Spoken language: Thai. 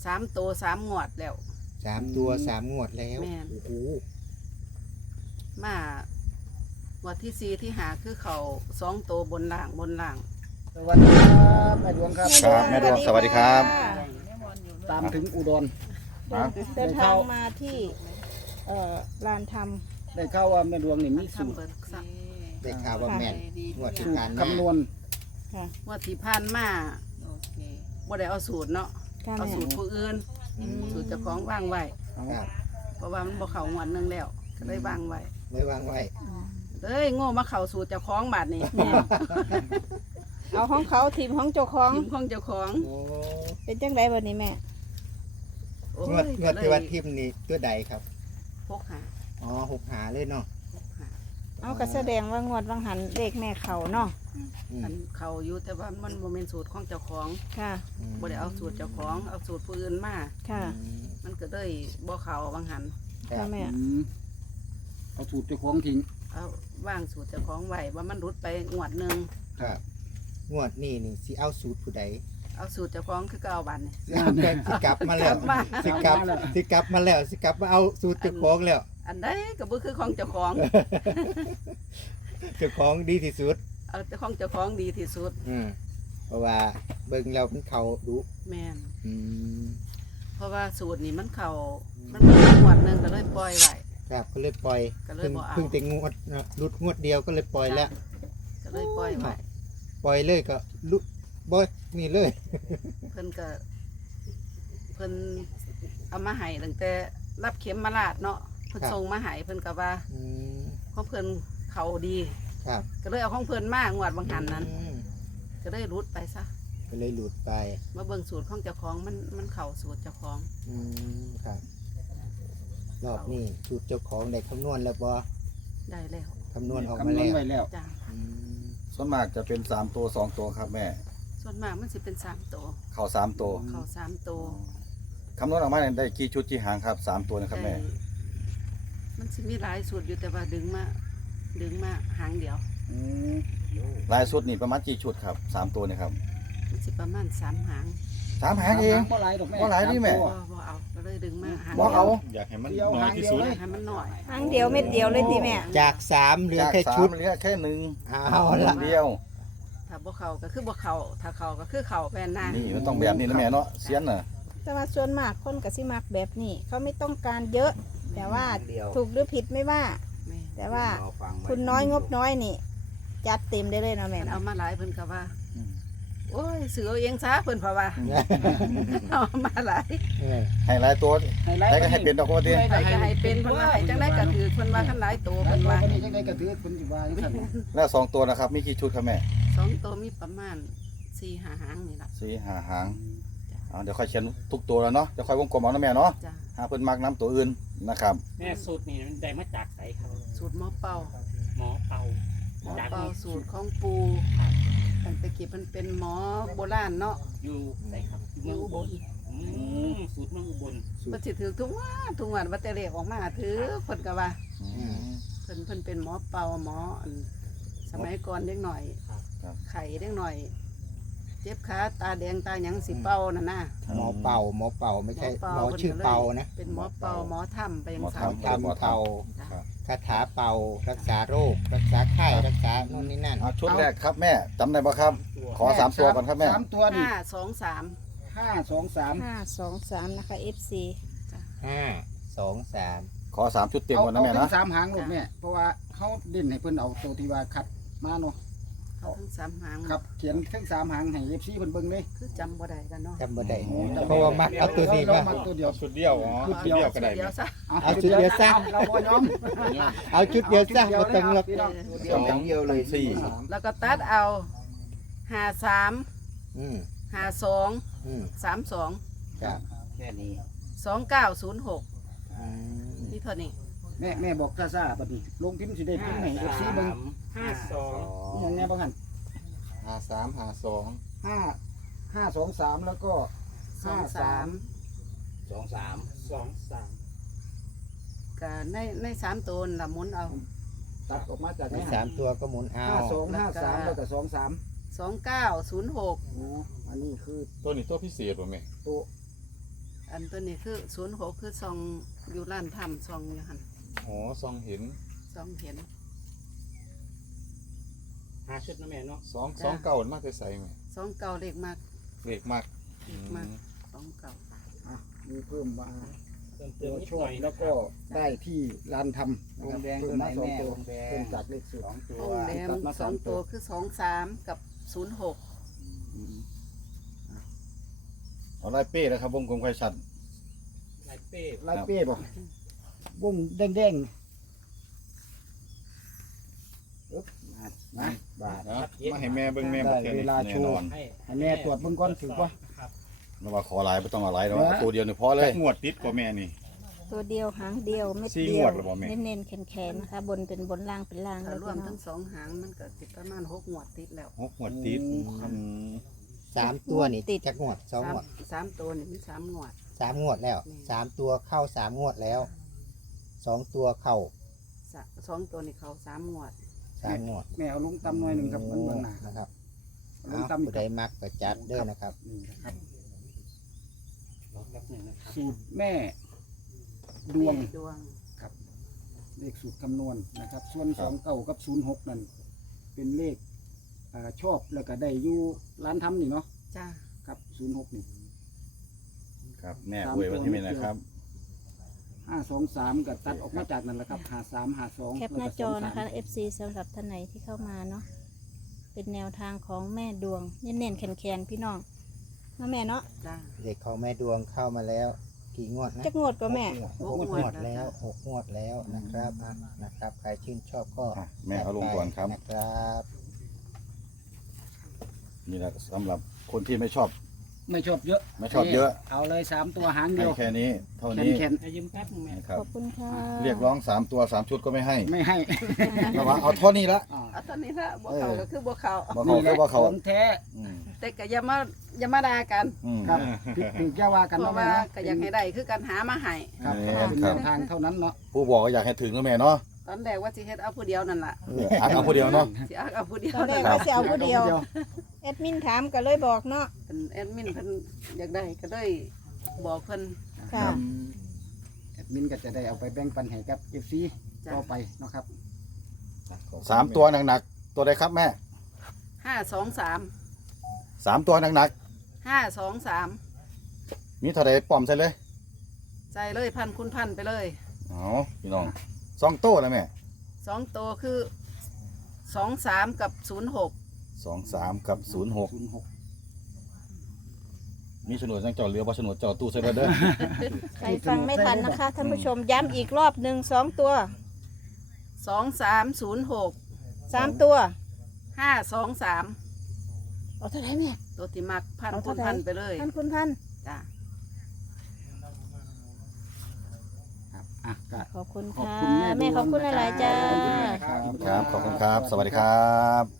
3 ตัว 3 งวดแล้ว 3 ตัว 3 งวดแล้วแม่นโอ้โหมางวดที่4ที่5คือเขา2 ตัวบนล่างสวัสดีครับแม่ดวงครับครับแม่ดวงสวัสดีครับตามถึงอุดรเดินทางมาที่ลานธรรมได้เข้าว่าแม่ดวงนี่มีทำสูตรเบิกซักได้ข่าวว่าแม่นงวดที่สูตรผ่านมาคำนวณค่ะงวดที่ผ่านมาบ่ได้เอาสูตรเนาะค่ะเอาแม่สูตรผู้อื่น สูตรเจ้าของวางไว้ครับเพราะว่ามันบ่เข้างวดหนึงแล้ว ก็เลยวางไว้ไว้วางไว้เอ้ยโง่มาเข้าสูตรเจ้าของบาดนี้เอาของเขาทีมของเจ้าของทีมของเจ้าของโอ้เป็นจังไดวันนี้แม่โอ้งวดยงวดที่วัดทิมนี่ตัวใดครับพกหาอ๋อ6 หาเลยเนาะเอาก็แสดงว่างวดวังหันเลขแม่เขาเนาะอืมอันเข้าอยู่แต่ว่ามันบ่แม่นสูตรของเจ้าของค่ะบ่ได้เอาสูตรเจ้าของเอาสูตรผู้อื่นมาค่ะมันก็เลยบ่เข้าบางหันค่ะแม่เอาสูตรเจ้าของทิ้งเอาวางสูตรเจ้าของไว้ว่ามันรุดไปงวดหนึงครับงวดนี้นี่สิเอาสูตรผู้ใดเอาสูตรเจ้าของคือเก่าบัดนี้สิกลับมาแล้วกลับมาสิกลับมาแล้วสิกลับมาเอาสูตรเจ้าของแล้วอันใดก็บ่คือของเจ้าของเจ้าของดีที่สุดเอาแต่ของเจ้าของดีที่สุดเพราะว่าเบิ่งแล้วมันเขาดุแม่นอืมเพราะว่าสูตรนี้มันเข้ามันเป็นงวดหนึงก็เลยปล่อยไว้ครับก็เลยปล่อยก็เลยเพิ่งบ่เอาเพิ่งแต่งวดนะหลุดงวดเดียวก็เลยปล่อยแล้วก็เลยปล่อยไว้ปล่อยเลยก็ลุบ่นี่เลยเพิ่นก็เพิ่นเอามาให้ตั้งแต่รับเข็มมาลาดเนาะเพิ่นครับส่งมาให้เพิ่นก็ว่าอืมของเพิ่นเขาดีครับก็เลยเอาของเพิ่นมางวดบางหันนั้นอืมก็เลยรุดไปซะก็เลยหลุดไปมาเบิ่งสูตรของเจ้าของมันเข้าสูตรเจ้าของอืมครับรอบนี้สูตรเจ้าของได้คำนวณแล้วบ่ได้แล้วคำนวณออกมาคำนวแล้ณวไว้แล้วจ้าอืมส่วนมากจะเป็น3ตัว2ตัวครับแม่ส่วนมากมันสิเป็น3ตัวเข้า3ตัวเข้า3ตัวคำนวณออกมาได้กี่ชุดกี่หางครับ3ตัวนะครับแม่ได้มันสิมีหลายสูตรอยู่แต่ว่าดึงมาหางเดียวลายชุดนี่ประมาณกี่ชุดครับ3ตัวนี่ครับมันสิประมาณ3หาง 3หางเองบ่หลายดอกแม่บ่หลายนี่แม่สบ่ตัวบ่เอาก็เลยดึงมาหางบ่เอาอยากให้มันเดียวน้อยที่สุดหางเดียวเลยให้มันหน่อยหางเดียวเม็ดเดียวเลยทีแม่จาก3เหลือจากแค่สาชุมดเหลือแค่หนึ่งเอาละเดียวถ้าบ่เข้าก็คือบ่เข้าถ้าเข้าก็คือเข้าแม่นนะนี่มันต้องแบบนี้นะแม่เนาะเสียนน่ะแต่ว่าส่วนมากคนกับสิมักแบบนี้ เขาไม่ต้องการเยอะ แต่ว่าถูกหรือผิดไม่ว่าแม่แต่ว่าคุณน้อยงบน้อยนี่ จัดเต็มได้เลยเนาะแม่มันเอาเนาะมาหลายเพิ่นก็ว่า โอ้ยซื้อเอาเองซะเพิ่นเพราะว่า เอามาหลายเออให้หลายตัวให้หลายให้ก็ให้เป็นดอกว่าติให้ก็ให้เป็นเพิ่นว่าให้จังได๋ก็ถือเพิ่นว่าคันหลายโตหลาเพิ่ยนตัวว่าวันนี้จังได๋ก็ถือเพิ่นสิว่าจังซั่นแล้ว2ตัวนะครับมีกี่ชุดครับแม่ 2โตมีประมาณ4-5หางนี่ล่ะ 4 5หางเอาเดี๋ยวค่อยเขียนทุกตัวแล้วเนาะเดี๋ยวค่อยวงกลมเอานะแม่เนาะจ้ะหาเพิ่นมักน้ำตัวอื่นนะครับแม่สูตรนี่มันได้มาจากไสครับสูตรหมอเป่าหมอเป่าหมอจากเป่านี่สูตรของปู่ตั้งแต่กี้เพิ่นเป็นหมอโบราณเนาะอยู่ไสครับอยู่เมืองอุบลสูตรเมืองอุบลเพิ่นสิถือทุกวันว่าแต่เลขออกมาถือเพิ่นก็ว่าอืมเพิ่นเป็นหมอเป่าหมออันสมัยก่อนเด็กหน่อยครับไข่เด็กหน่อย เจ็บขาตาแดงตาหยังสิเป่านั่นน่ะหมอเป่าไม่ใช่หมอชื่อเป่านะเป็นหมอเป่าหมอถ้ำไปยังหมอสาถ้มตามเป่าครับคาถาเป่ารักษาโรค รักษาไข้รักษาโน่นนี่นั่นเอาชุดแรกครับแม่จำได้บ่ครับ ขอ3ตัวก่อนครับแม่ 3ตัวนี่ 523 523 523นะคะ FC 5 2 3 ขอ3ชุดเต็มเอาก่อนนะเอาแม่ถึนะง3หางลูกแม่เพราะว่าเฮาเด่นให้เพิ่นเอาตัวที่ว่าคัดมาเนาะเขาทั้ง3หางครับเขียนถึง3หางให้ FC เพิ่นเบิ่งเลยคือจำบ่ได้กันเนาะจำบ่ได้เพราะว่ามักเอาตัวนี้เรามามักตัวเดียวชุดเดียวอ๋อชุดเดียวก็ได้เดียวซะเอาชุดเดียวซะเราบ่ยอมเอาชุดเดียวซะบ่ต้องหรอกพี่น้องสองเดียวเลยสี่แล้วก็ตัดเอา53 อืม 52 อืม 32 ครับแค่นี้ 2906 อืมนี่เท่านี้แม่บอกซ่าๆบัดนี้ลงพิมพ์สิได้พิมพ์ให้ FC เบิ่ง 52 อย่างเงี้ยบ่หั่น 53 52 523แล้วก็53 23ก็ใน3ตัวนั่นล่ะหมุนเอาตัดออกมาจากในนี้ 3 ตัวก็หมุนเอา 5253แล้วก็23 2906 อ๋ออันนี้คือตัวนี้ตัวพิเศษป่ะแม่ตัวอันตัวนี้คือ06คือซองอยู่ร้านทำซองอยู่หันอ๋อซองเห็นซองเห็นหาชุดนะแม่เนาะสองเก่ามันมาจะใส่ไหมซองเก่าเลขมากเลขมากเลขมากซองเก่าอ่ะมีเพิ่มมาเติมตัวนิดชหอน่บอยแล้วก็ได้ที่ร้านทำวงแดงเพิ่ตัวมไหนมาสองแม่ตัววงแดเพิ่งมจากเลขสูตรห้องแดงตัดมาสสออง งตัตัววคือ23กับ06 เอาลายเป้นะครับวงกลมไข่ชัดลายเป้ลายเป้บอกวงแดงๆอึ๊บนะบาทนะมาให้แม่เบิ่งแม่ได้บ่เทียนเวลาโชแน่ว์นอนให้แม่ตรวจเบิ่งก่อนถือว่าไม่ว่าขอหลายไม่ต้องเอาหลายหรอกเอาตัวเดียวนี่พอเลยงวดติดกว่าแม่นี่ตัวเดียวหางเดียวเม็ดสี่เดีงยวดหรือเปล่าแม่เน้นๆแข็งๆนะคะ บนเป็นบนล่างเป็นล่างถ้าเลยรวพี่มน้อทั้งง2หางมันก็สิประมาณ6งวดติดแล้วหกงวดติด 3 ตัวนี่จักงวด2งวด 3ตัวนี่มี3งวด 3 งวดแล้ว 3 ตัวเข้า 3 งวดแล้ว 2 ตัวเข้า 2ตัวนี่เขา3งวด 3 งวดแม่เอาลงตำหน่อยหนึ่งครับมันเบิ่งหน้านะครับเอาลเอางตำอีผู้กใดมักก็จัดเด้อนะครับนี่นะครับรอแป๊บหนึงนะครับสูตรแม่ดวงดวงครับเลขสูตรคำนวณนะครับ ส่วน29กับ06นั่นเป็นเลขชอบแล้วก็ได้อยู่ร้านทำนี่เนาะจ้าครับ06นี่ครับแม่อวยวันที่ไม่นะครับ 523ก็ตัดออกมาจากนั่นแหละครับ5352 แคปหน้าจอนะคะ FC สำหรับท่านไหนที่เข้ามาเนาะเป็นแนวทางของแม่ดวงเน้นๆแข็งๆพี่น้องเนาะแม่เนาะจ้าเด็กของแม่ดวงเข้ามาแล้ว กี่งวดนะจักงวดก็แม่ 6 งวดแล้ว6 งวดแล้วนะครับอ่ะนะครับใครชื่นชอบก็อ่ะแม่เอาลงก่อนครับนะครับนี่แหละสำหรับคนที่ไม่ชอบไม่ชอบเยอะไม่ชอบเยอะเอาเลย3ตัวหางเดีให้ยวแค่นี้เท่าแขนี้นให้ยืมแป๊บหนึงแม่นะครับขอบคุณค่ะเรียกร้อง3ตัว3ชุดก็ไม่ให้ๆไม่ให้แล้วว่าเอาเท่านี้ละอ่าเอาตอนนี้ละบ่เขาก็คือบ่เขาบอกเขาคือว่าเขาของแท้อืมแต่ก็อย่ามาด่ากันอืมครับผิดถูกแก้ว่ากันเพเนาะราะแม่ว่าเนาะก็อยากให้ได้คือการหามาให้ครับแม่เป็นครัแนบวทางเท่านั้นเนาะผู้บอกก็อยากให้ถึงนะแม่เนาะตอนแรกว่าสิเฮ็ดเอาผู้เดียวนั่นล่ะอันเอาคนเดียวเนาะสิเอาผู้เดียวตอนแรนั่กนล่ะว่าจะเอาผู้เดียวแอดมินถามก็เลยบอกเนาะเป็นแอดมินเพิ่นอยากได้ก็เลยบอกเพิ่นค่ะแอดมินก็จะได้เอาไปแบ่งปันให้กับ FC จ้ะต่อไปเนาะครับ 3ตัวหนักๆตัวใดครับแม่ 523 3ตัวหนัก 523 ๆมีเท่าใดป้อมใส่เลยใจเลยพันคุณพันไปเลยเอาพี่น้อง2ตัวแล้วแม่ 2ตัวคือ23กับ06 23กับ06 06 มีโฉนดจังเจ้าเรือบ่โฉนดเจ้าตู้ใส่เลยเด้อใครฟังไม่ทันนะคะท่านผู้ชมย้ำอีกรอบหนึ่ง2 ตัว 2306 3 ตัว 523 เอาเท่าไหรแม่ตัวที่มักพันเอาคุเท่าณไหร่พันไปเลยท่านคุณท่านจ้าครับอ่ะก็ขอบคุณขอบค่ะคุณแม่แม่ขอบคุณหลายๆจ้าครับครับขอบคุณครับ สวัสดีครับ